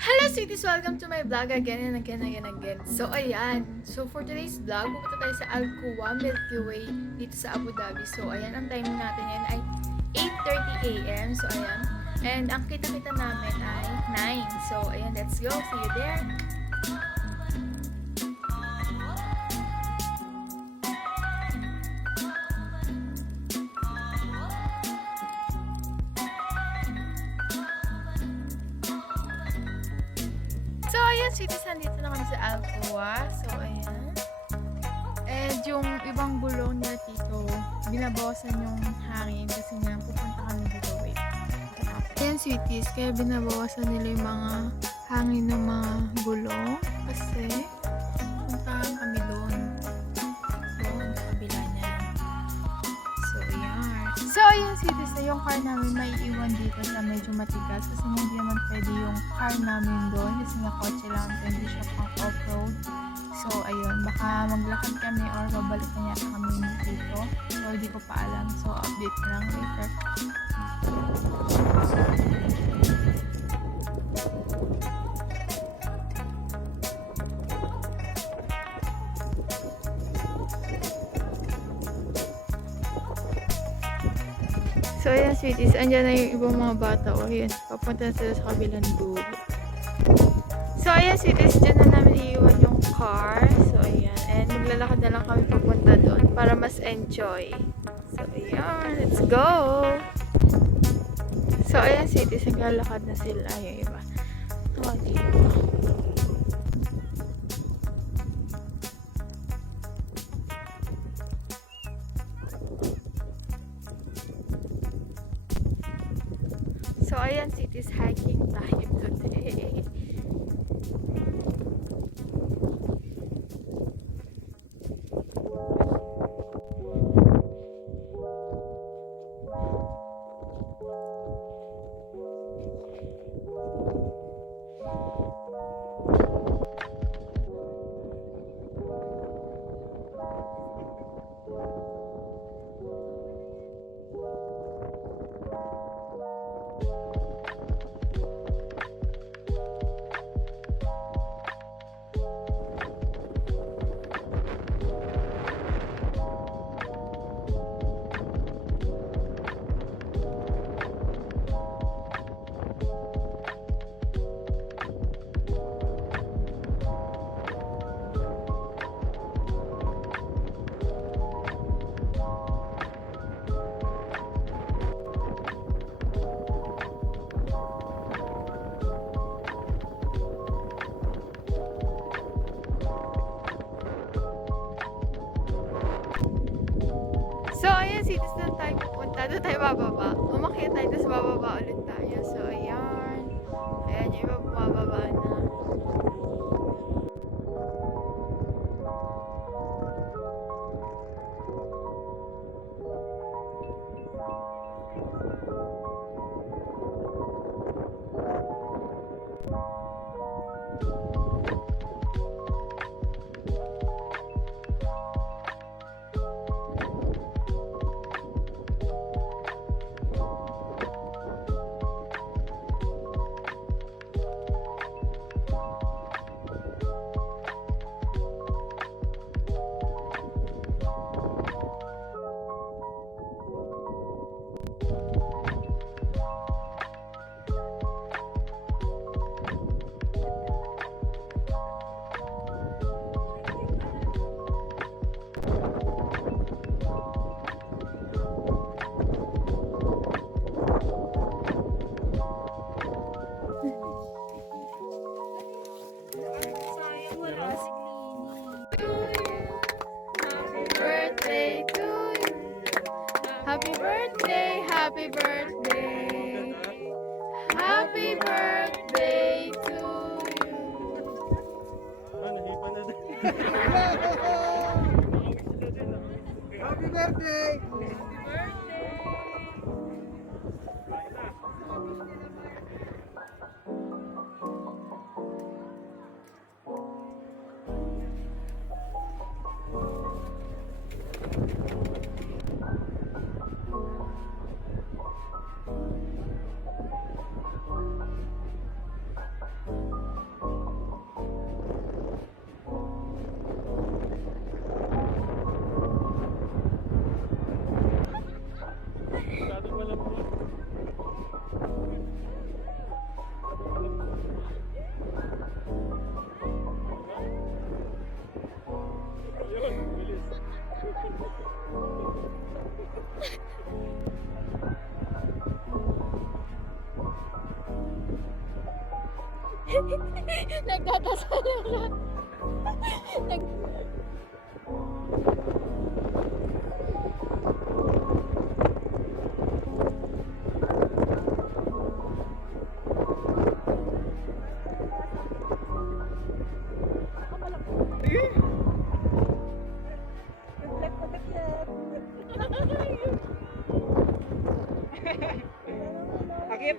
Hello sweeties! Welcome to my vlog again and again. So ayan, so for today's vlog, pupunta tayo sa Alcoa Milky Way dito sa Abu Dhabi. So ayan, ang timing natin ngayon ay 8:30 AM. So ayan, and ang kita-kita namin ay 9. So ayan, let's go. See you there. So, ayan, sweeties, nandito na kami sa Alcoa. So, ayan. And yung ibang bulong nila dito, binabawasan yung hangin kasi nga pupunta kami dito. Wait. Ayan, sweeties, kaya binabawasan nila yung mga hangin ng mga bulong kasi puntahan kami doon. Doon, sa kabila niya. So, ayan. So, ayan, sweeties, na yung car namin may iwan dito sa medyo matigas kasi hindi naman pwede yung car namin doon kasi nga kotse lang, hindi siya pang off-road. So, ayun, baka maglakad kami or babalik na yata kami dito. So, hindi ko pa alam. So, update ko lang later. So, ayan, sweeties. Andyan na yung ibang mga bata. O, ayan. Papunta na sila sa kabilang dulo. So, ayan, sweeties. Dyan na namin iiwan yung car. So, ayan. And maglalakad na lang kami papunta doon para mas enjoy. So, ayan. Let's go! So, ayan, sweeties. Naglalakad na sila. Yung iba. O, dito. So, ayan, cities hiking tayo today. So, ayan, cities doon tayo pupunta. Doon tayo bababa. Umakyat tayo, tapos bababa ulit tayo. So, ayan. Ayan, yung iba bumababa na. Birthday to you. Happy birthday, happy birthday. Happy birthday to you. Happy birthday! Nagdadasal na siya. Nag... Sakit.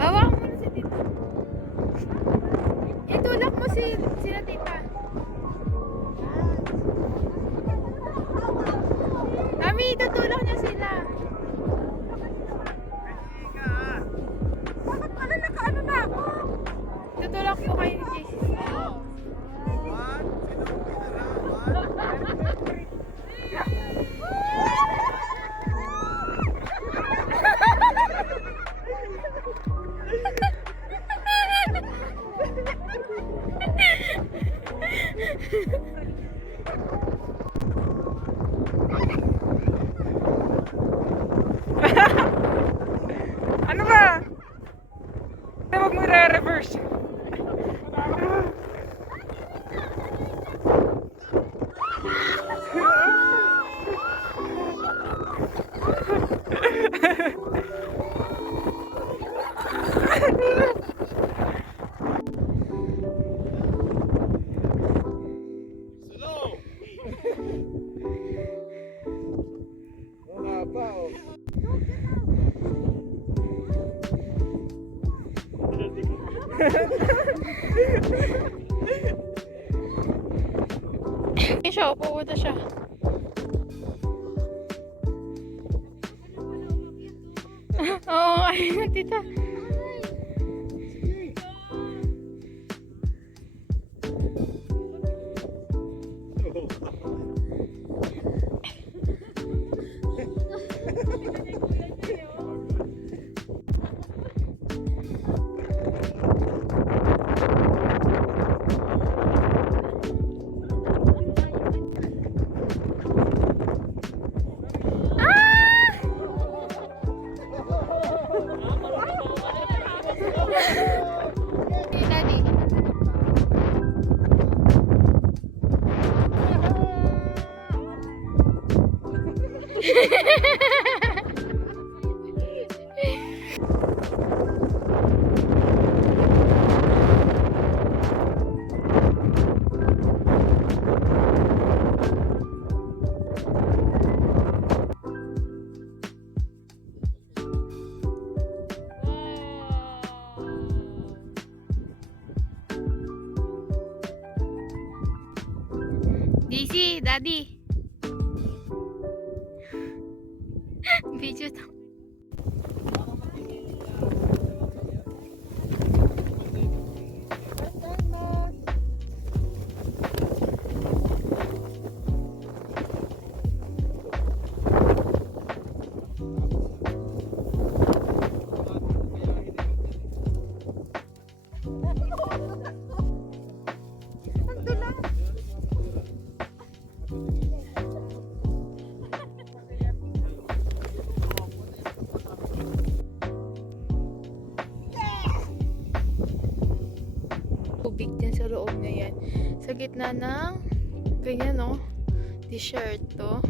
Hawakan mo na si tita. Itulak mo sila tita. Ami, tutulak niya sila. Bakit pala nakaano na ako? Tutulak po kayo ni JC. Ano ba? Huwag mo i-reverse. Wala pa oh. Siya, pupunta siya. Oo, ayun na tita. Hey, Daddy. DC, Daddy. Video to. Tubig din sa loob niya yan. Sa gitna ng ganyan, no? T-shirt to.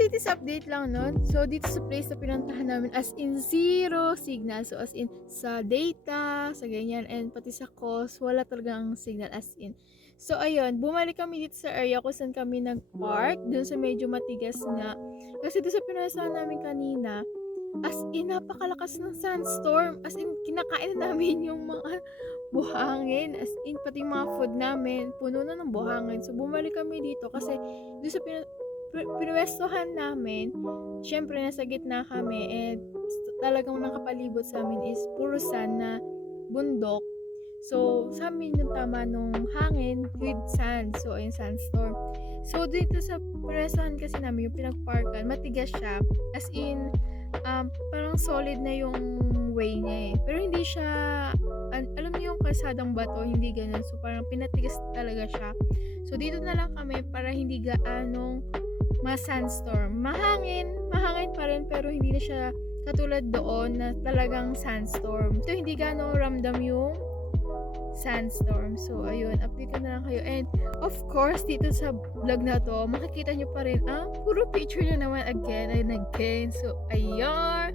sweeties, update lang nun. So, dito sa place na pinuntahan namin, as in zero signal. So, as in sa data, sa ganyan, and pati sa cost, wala talagang signal as in. So, ayun, bumalik kami dito sa area kung saan kami nag-park, dun sa medyo matigas nga. Kasi doon sa pinuntahan namin kanina, as in, napakalakas ng sandstorm. As in, kinakain na namin yung mga buhangin. As in, pati yung mga food namin, puno na ng buhangin. So, bumalik kami dito kasi doon sa pinuwestohan namin, syempre nasa gitna kami and talagang nakapalibot sa amin is puro sand na bundok. So, sa amin yung tama nung hangin with sand. So, ayun, sandstorm. So, dito sa pinuwestohan kasi namin, yung pinagparkan, matigas siya. As in, parang solid na yung way niya eh. Pero hindi siya, alam niyo yung kalsadang bato, hindi ganun. So, parang pinatigas talaga siya. So, dito na lang kami para hindi gaanong ma-sandstorm. Mahangin pa rin, pero hindi na siya katulad doon na talagang sandstorm. So, hindi gaano ramdam yung sandstorm. So, ayun, update ko na lang kayo. And, of course, dito sa vlog na to, makikita nyo pa rin, puro picture na naman again and again. So, ayun.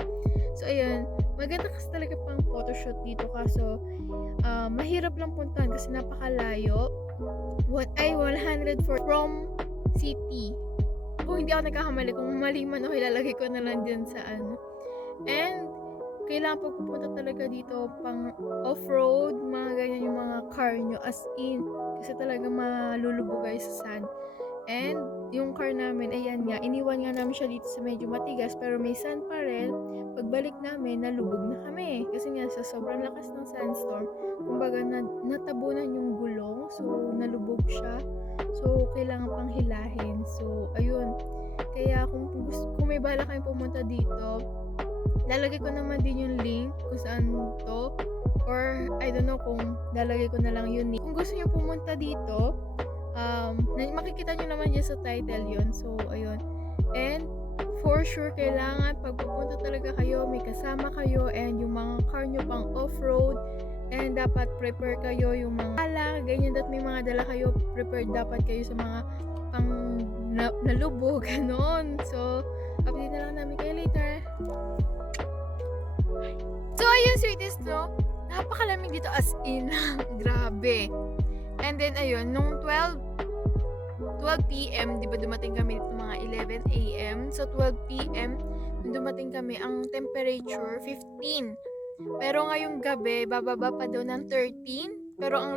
So, ayun, maganda kasi talaga pang photoshoot dito kaso, mahirap lang puntahan kasi napakalayo. 104 from city. Kung hindi ako nagkakamali, kung mali man ako, ilalagay ko na lang dyan sa ano. And, kailangan pagpupunta talaga dito pang off-road, mga ganyan yung mga car nyo, as in. Kasi talaga malulubog kayo sa sand. And, yung car namin, ayan nga, iniwan nga namin siya dito sa medyo matigas, pero may sand pa rin. Pagbalik namin, nalubog na kami. Kasi nga, sa sobrang lakas ng sandstorm, kumbaga natabunan yung gulong, so nalubog siya. So, kailangan pang hilahin. So, ayun. Kaya, kung may bala kayong pumunta dito, lalagay ko naman din yung link kung saan to. Or, I don't know kung lalagay ko na lang yun. Kung gusto nyo pumunta dito, makikita nyo naman dyan sa title yun. So, ayun. And, for sure, kailangan pag pupunta talaga kayo, may kasama kayo, and yung mga car nyo pang off-road, and dapat prepare kayo yung mga ala, ganyan, that may mga dala kayo, prepared dapat kayo sa mga pang nalubog, ganon. So, update na lang namin kayo later. So, ayun, sweetest, no? Napakalamig dito as in. Grabe. And then, ayun, nung 12 p.m., di ba dumating kami dito mga 11 a.m. So, 12 p.m., nung dumating kami, ang temperature, 15. Pero ngayong gabi, bababa pa daw ng 13. Pero ang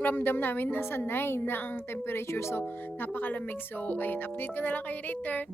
ramdam namin, nasa 9 na ang temperature. So, napakalamig. So, ayun, update ko na lang kayo later.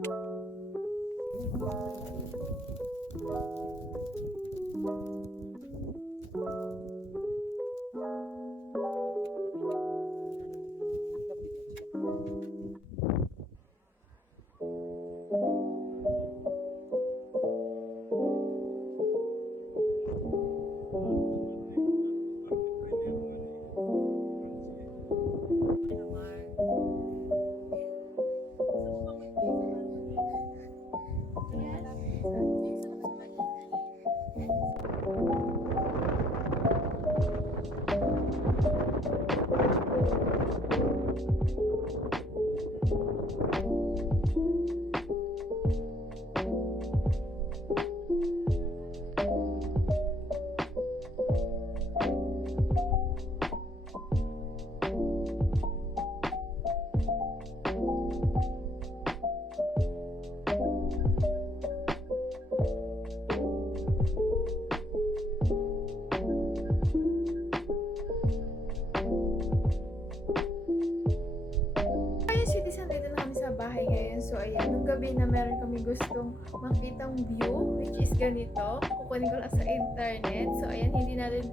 So, ayan, nung gabi na meron kami gustong makitang view, which is ganito. Kukunin ko lang sa internet. So, ayan, hindi natin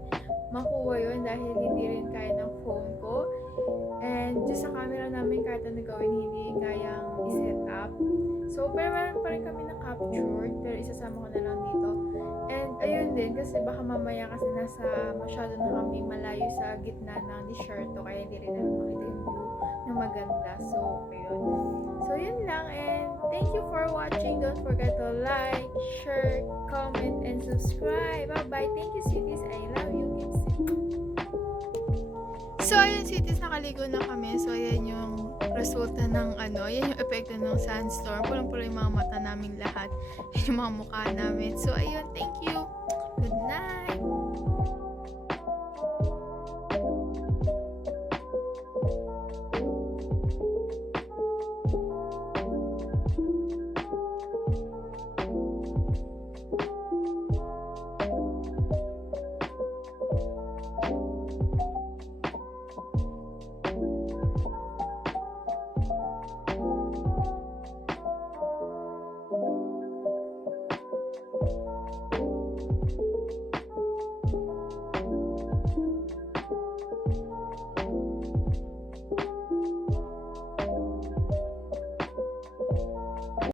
makuha yun dahil hindi rin kaya ng phone ko. And just sa camera namin, kahit ano gawin, hindi kayang i-set up. So, pero meron pa rin kami na-captured, pero isasama ko na lang dito. And, ayun din, kasi baka mamaya kasi masyado na kami malayo sa gitna ng disyerto, kaya hindi rin namin makita yung view na maganda. So, ayun. So, yun lang, and thank you for watching. Don't forget to like, share, comment, and subscribe. Bye-bye. Thank you, cities. I love you. Keep safe. So, ayun, cities, nakaligo na kami. So, ayan yung resulta ng ano, yan yung epekto ng sandstorm. Pulang-pula yung mga mata naming lahat. Yung mga mukha namin. So, ayun, thank you. Good night!